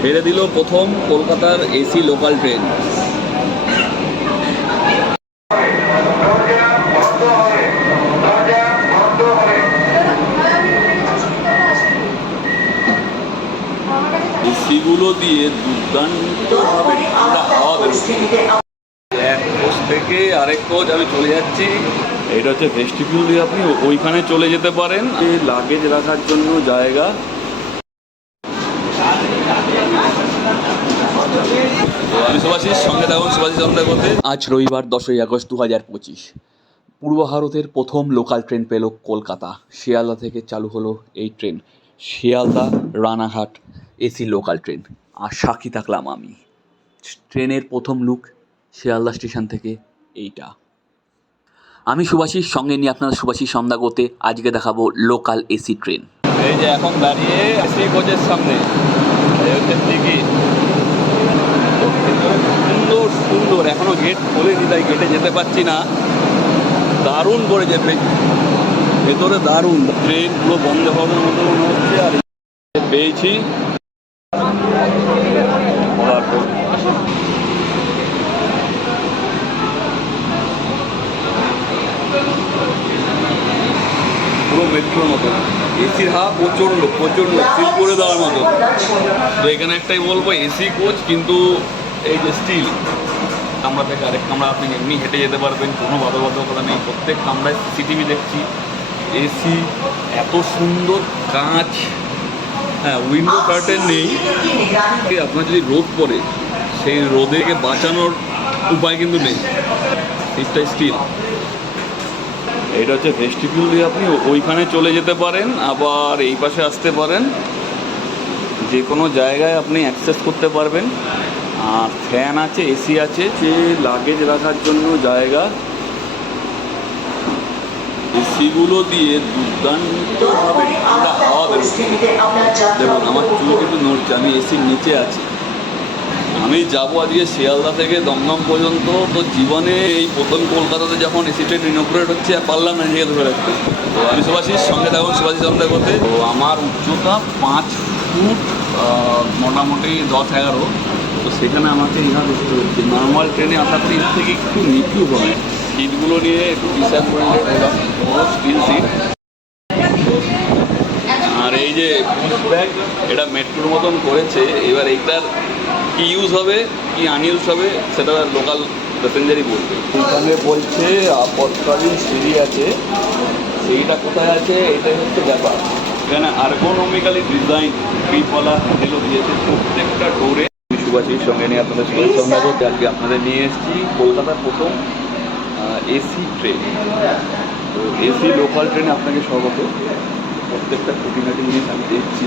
ছেড়ে দিল প্রথম কলকাতার এসি লোকাল ট্রেন। এসিগুলো দিয়ে দুর্দান্তভাবে ঠান্ডা হাওয়া বেরোচ্ছে। এক কোচ থেকে আরেক কোচ আমি চলে যাচ্ছি। এটা হচ্ছে ভেস্টিবিউল দিয়ে আপনি ওইখানে চলে যেতে পারেন। এই লাগেজ রাখার জন্য জায়গা। আমি সুভাষিস, সঙ্গে থাকুন সুভাষিস করতে। আজ রবিবার 10ই আগস্ট 2025। পূর্ব ভারতের প্রথম লোকাল ট্রেন পেল কলকাতা। শিয়ালদা থেকে চালু হলো এই train. Sealdah Ranaghat AC local train. আর সাক্ষী থাকলাম আমি। ট্রেনের প্রথম লুক শিয়ালদা স্টেশন থেকে এইটা। আমি সুভাষিস, সঙ্গে নিয়ে আপনারা সুভাষিস সন্ধ্যা করতে আজকে দেখাবো লোকাল এসি ট্রেন। এই যে এখন দাঁড়িয়ে এসি কোচের সামনে, এই হচ্ছে টিকিট। সুন্দর সুন্দর, এখনো গেট খোলেনি তাই গেটে যেতে পারছি না। দারুণ করেছে ভেতরে, দারুণ। ট্রেন পুরো বন্ধ হওয়ার মতো মনে হচ্ছে। আর পেয়েছি পুরো মেট্রোর মতো। এসির হাওয়া প্রচণ্ড প্রচণ্ড সিল করে দেওয়ার মতো। তো এখানে একটাই বলবো, এসি কোচ কিন্তু এই যে স্টিল। কামরা থেকে আরেক কামরা আপনি এমনি হেঁটে যেতে পারবেন, কোনো বাধ্যবাধকতা নেই। প্রত্যেক কামরায় সিসিটিভি দেখছি। এসি এত সুন্দর, কাঁচ, হ্যাঁ উইন্ডো কার্টেন নেই। আপনার যদি রোদ পড়ে সেই রোদেকে বাঁচানোর উপায় কিন্তু নেই। সিটটা স্টিল। এটা হচ্ছে ভেস্টিবিউল দিয়ে আপনি ওইখানে চলে যেতে পারেন, আবার এই পাশে আসতে পারেন। যে কোনো জায়গায় আপনি অ্যাক্সেস করতে পারবেন। আর ফ্যান আছে, এসি আছে, যে লাগেজ রাখার জন্য জায়গা। এসিগুলো দিয়ে দুর্দান্তভাবে ঠান্ডা হাওয়া বেরোচ্ছে। দেখুন আমার চুল কিন্তু নড়ছে, আমি এসির নিচে আছি। আমি যাব আজকে শিয়ালদা থেকে দমদম পর্যন্ত। তো জীবনে এই প্রথম কলকাতাতে যখন এসি ট্রেন ইনঅপারেট হচ্ছে, আর পারলাম না নিজেকে ধরে রাখতে। তো আমি সুভাষিস, সঙ্গে থাকুন সুভাষিস সন্ধ্যা করতে। তো আমার উচ্চতা 5 ফুট মোটামুটি 10-11। তো সেখানে আমাকে ইহা দেখতে হচ্ছে। নর্মাল ট্রেনে আসার থেকে একটু নিচু হয়। সিটগুলো নিয়ে একটু ডিসঅ্যাপয়েন্টেড হলাম। Still seat. আর এই যে পুশ ব্যাগ, এটা মেট্রোর মতন করেছে। এবার এইটার কি ইউজ হবে কি আনইউজ হবে সেটা লোকাল প্যাসেঞ্জারই বলবে। এখানে বলছে আপৎকালীন সিঁড়ি আছে, সেইটা কোথায় আছে এটাই হচ্ছে ব্যাপার। এখানে আর্গোনমিক্যালি ডিজাইন গ্রিপওয়ালা হ্যান্ডেলও দিয়েছে প্রত্যেকটা ডোরে। আমি সুভাষির সঙ্গে নিয়ে আপনাদের সঙ্গে সন্ধ্যা করতে আজকে আপনাদের নিয়ে এসেছি কলকাতার প্রথম এসি ট্রেন। তো এসি লোকাল ট্রেনে আপনাকে স্বাগত। প্রত্যেকটা খুঁটিনাটি জিনিস আমি দেখছি।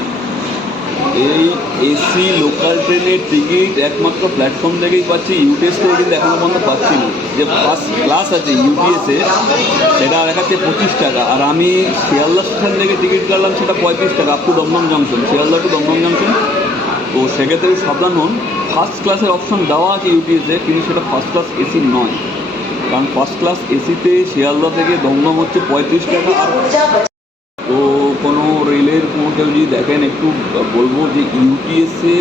এই এসি লোকাল ট্রেনের টিকিট একমাত্র প্ল্যাটফর্ম থেকেই পাচ্ছি। ইউটিএস থেকে কিন্তু এখনো পর্যন্ত পাচ্ছি না। যে ফার্স্ট ক্লাস আছে ইউটিএসে, সেটা দেখাচ্ছে 25 টাকা। আর আমি শিয়ালদা স্টেশন থেকে টিকিট কাটলাম, সেটা 35 টাকা up to Dum Dum junction, Sealdah to Dum Dum junction. তো সেক্ষেত্রে সাবধান হন। ফার্স্ট ক্লাসের অপশন দেওয়া আছে ইউটিএসে, কিন্তু সেটা ফার্স্ট ক্লাস এসি নয়। কারণ ফার্স্ট ক্লাস এসিতে শিয়ালদা থেকে দমদম হচ্ছে 35 টাকা। আর তো কোনো রেলের কোনো কেউ যদি দেখেন, একটু বলবো যে ইউটিএসে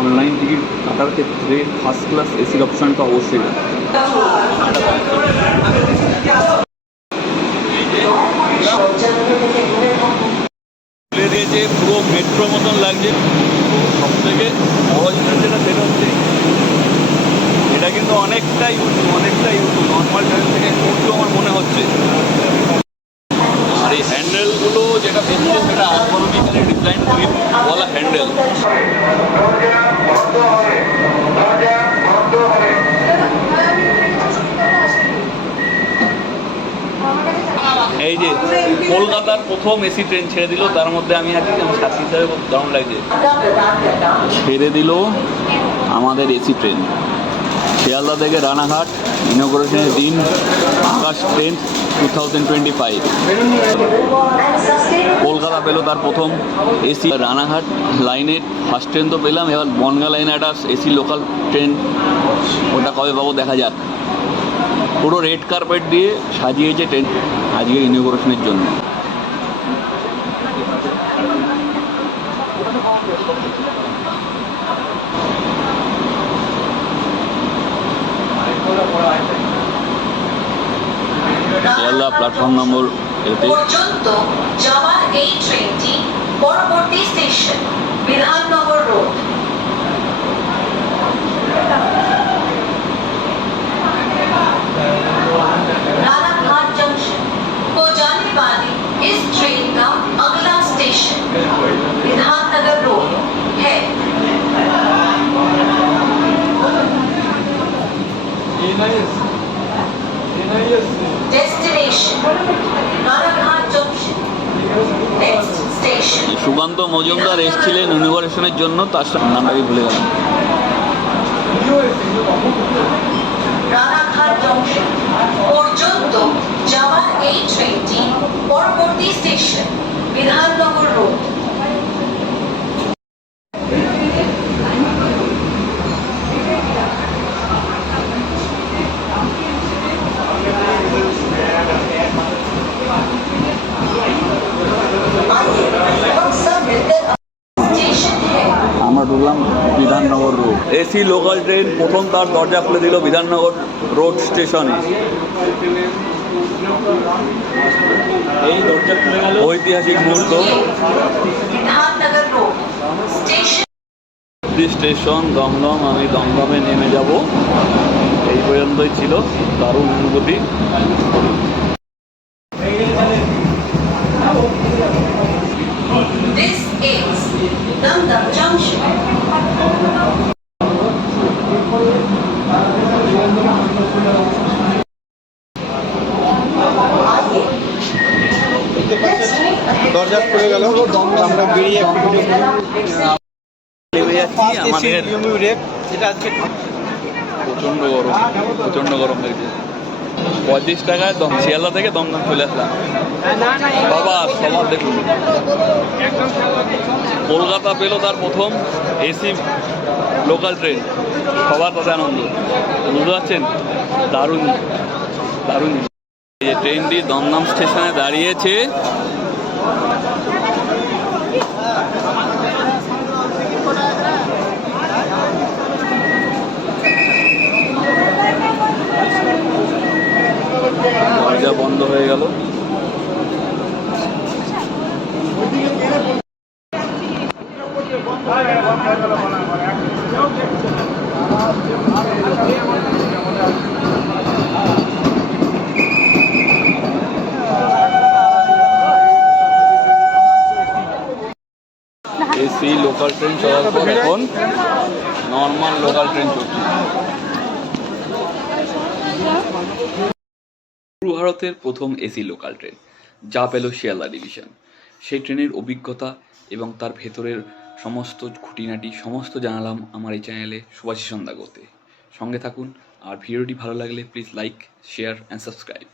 অনলাইন টিকিট কাটার ক্ষেত্রে ফার্স্ট ক্লাস এসির অপশানটা অবশ্যই দিয়েছে। পুরো মেট্রো মতন লাগছে। সব থেকে বড় জিনিস যেটা, সেটা হচ্ছে এটা কিন্তু অনেকটা ইউজু নর্মাল ট্রেন থেকে একটু আমার মনে হচ্ছে। আর এই হ্যান্ডেলগুলো যেটা দেখছে সেটা আর্গোনমিক্যালি ডিজাইন গ্রিপওয়ালা হ্যান্ডেল। এই যে কলকাতার প্রথম এসি ট্রেন ছেড়ে দিল, তার মধ্যে আমি আছি, আমার সাথী হিসাবে খুব দারুণ লাগছে। ছেড়ে দিল আমাদের এসি ট্রেন শিয়ালদা থেকে রানাঘাট। ইনঅপারেশনের দিন 1 August 2025। কলকাতা পেলো তার প্রথম এসি রানাঘাট লাইনের ফার্স্ট ট্রেন তো পেলাম। এবার বনগাঁ লাইনে একটা এসি লোকাল ট্রেন, ওটা কবে পাবো দেখা যাক। পুরো রেড কার্পেট দিয়ে সাজিয়েছে ট্রেন আজকে ইনঅপারেশনের জন্য। শিয়ালদা প্ল্যাটফর্ম নম্বর পর্যন্ত যাওয়ার এই ট্রেনটি পরবর্তী station Bidhannagar road. Ranaghat junction को जाने वाली इस ट्रेन का अगला स्टेशन विधाननगर रोड है। Destination Ranaghat junction. Next station Sukanta Majumdar এসেছিলেন ইনোভেশনের জন্য, তার নামটাকে ভুলে গেলাম। রানাঘাট জংশন পর্যন্ত যাওয়ার এই ট্রেনটি পরবর্তী স্টেশন বিধাননগর রোড। स्टेशन है আমরা ঢুকলাম Bidhannagar road. AC local train প্রথম তার দরজা খুলে দিল বিধাননগর রোড স্টেশনে। এই দরজা খুলে গেল, ঐতিহাসিক মুহূর্ত। Bidhannagar road station. Station Dum Dum, আমি দমদমে নেমে যাব। এই পর্যন্তই ছিল, দারুণ অনুভূতি। This is Dum Junction. দরজা খুলে গেল, আমরা বেরিয়ে একটু নেমে যাচ্ছি। আমাদের রেপ যেটা আজকে প্রচণ্ড গরম, প্রচণ্ড গরম লাগছে। 35 টাকায় শিয়ালদা থেকে দমদম চলে আসলাম। বাবা সবার দেখুন, কলকাতা পেল তার প্রথম এসি লোকাল ট্রেন, সবার তাতে আনন্দ। বুঝতে পারছেন, দারুণ দারুণ। এই যে ট্রেনটি দমদম স্টেশনে দাঁড়িয়েছে। দরজা বন্ধ হয়ে গেল। এসি লোকাল ট্রেন চলার পর এখন নর্মাল লোকাল ট্রেন চলছে। পূর্ব ভারতের প্রথম এসি লোকাল ট্রেন যা পেল শিয়ালদা ডিভিশন। সেই ট্রেনের অভিজ্ঞতা এবং তার ভেতরের সমস্ত খুঁটিনাটি সমস্ত জানালাম আমার এই চ্যানেলে শুভাশিস সন্ধ্যাগতে। সঙ্গে থাকুন, আর ভিডিওটি ভালো লাগলে please like, share and subscribe.